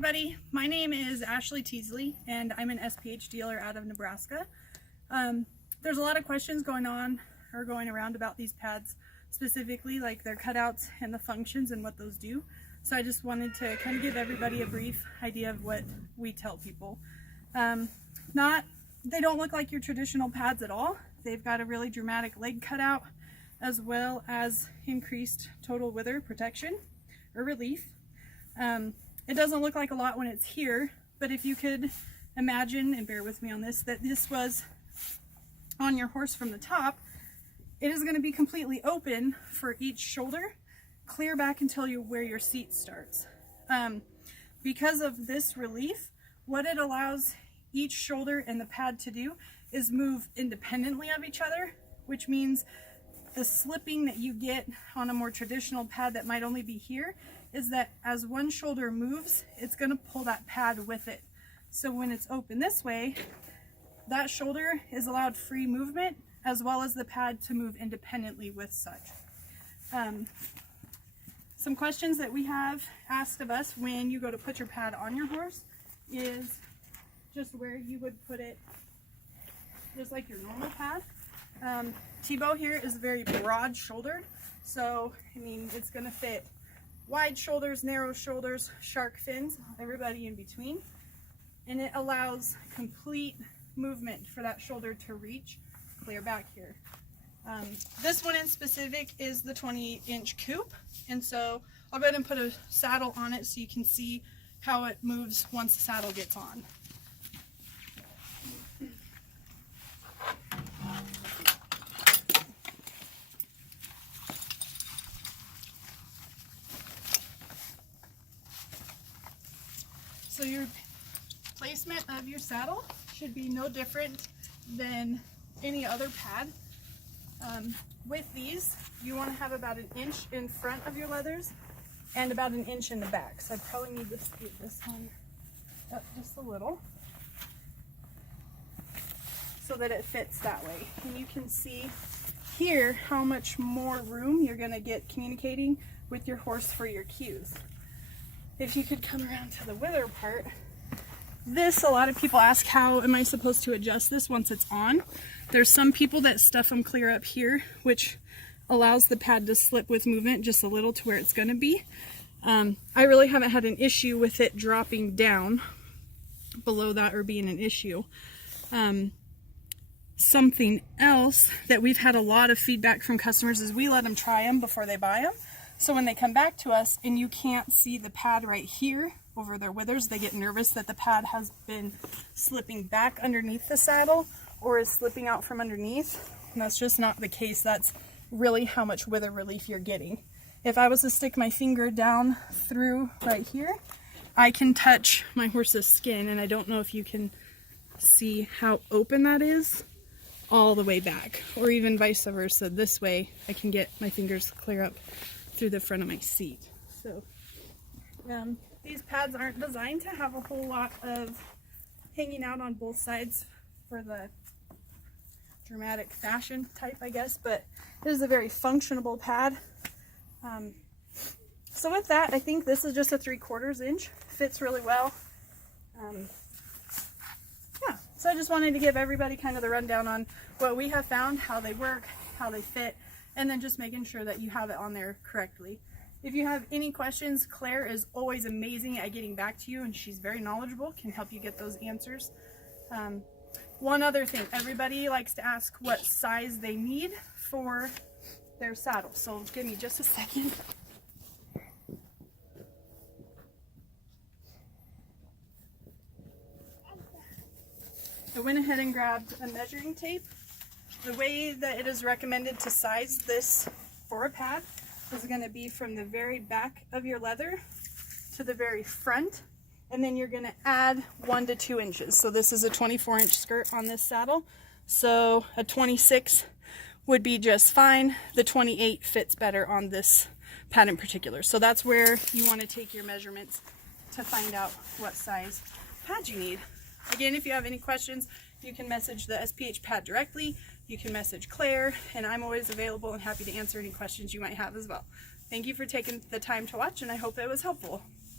Everybody, my name is Ashley Teasley and I'm an SPH dealer out of Nebraska. There's a lot of questions going around about these pads, specifically like their cutouts and the functions and what those do. So I just wanted to kind of give everybody a brief idea of what we tell people. They don't look like your traditional pads at all. They've got a really dramatic leg cutout as well as increased total wither protection or relief. It doesn't look like a lot when it's here, but if you could imagine, and bear with me on this, that this was on your horse from the top, it is going to be completely open for each shoulder, clear back until where your seat starts. Because of this relief, what it allows each shoulder and the pad to do is move independently of each other, which means the slipping that you get on a more traditional pad that might only be here is that as one shoulder moves, it's going to pull that pad with it. So when it's open this way, that shoulder is allowed free movement as well as the pad to move independently with such. Some questions that we have asked of us when you go to put your pad on your horse is just where you would put it, just like your normal pad. T-bow here is very broad shouldered, so I mean it's going to fit wide shoulders, narrow shoulders, shark fins, everybody in between, and it allows complete movement for that shoulder to reach clear back here. This one in specific is the 20-inch coupe, and so I'll go ahead and put a saddle on it so you can see how it moves once the saddle gets on. So your placement of your saddle should be no different than any other pad. With these, you want to have about an inch in front of your leathers and about an inch in the back. So I probably need to scoot this one up just a little so that it fits that way. And you can see here how much more room you're going to get communicating with your horse for your cues. If you could come around to the wither part, a lot of people ask, how am I supposed to adjust this once it's on? There's some people that stuff them clear up here, which allows the pad to slip with movement just a little to where it's going to be. I really haven't had an issue with it dropping down below that or being an issue. Something else that we've had a lot of feedback from customers is we let them try them before they buy them. So when they come back to us and you can't see the pad right here over their withers, they get nervous that the pad has been slipping back underneath the saddle or is slipping out from underneath. And that's just not the case. That's really how much wither relief you're getting. If I was to stick my finger down through right here, I can touch my horse's skin, and I don't know if you can see how open that is all the way back, or even vice versa. This way I can get my fingers clear up through the front of my seat. So these pads aren't designed to have a whole lot of hanging out on both sides for the dramatic fashion type, I guess, but it is a very functional pad. So with that, I think this is just a 3/4 inch. Fits really well. Yeah, so I just wanted to give everybody kind of the rundown on what we have found, how they work, how they fit, and then just making sure that you have it on there correctly. If you have any questions, Claire is always amazing at getting back to you, and she's very knowledgeable, can help you get those answers. One other thing, everybody likes to ask what size they need for their saddle. So give me just a second. I went ahead and grabbed a measuring tape. The way that it is recommended to size this for a pad is going to be from the very back of your leather to the very front, and then you're going to add 1 to 2 inches. So this is a 24-inch skirt on this saddle, so a 26 would be just fine. The 28 fits better on this pad in particular. So that's where you want to take your measurements to find out what size pad you need. Again, if you have any questions, you can message the SPH pad directly. You can message Claire, and I'm always available and happy to answer any questions you might have as well. Thank you for taking the time to watch, and I hope it was helpful.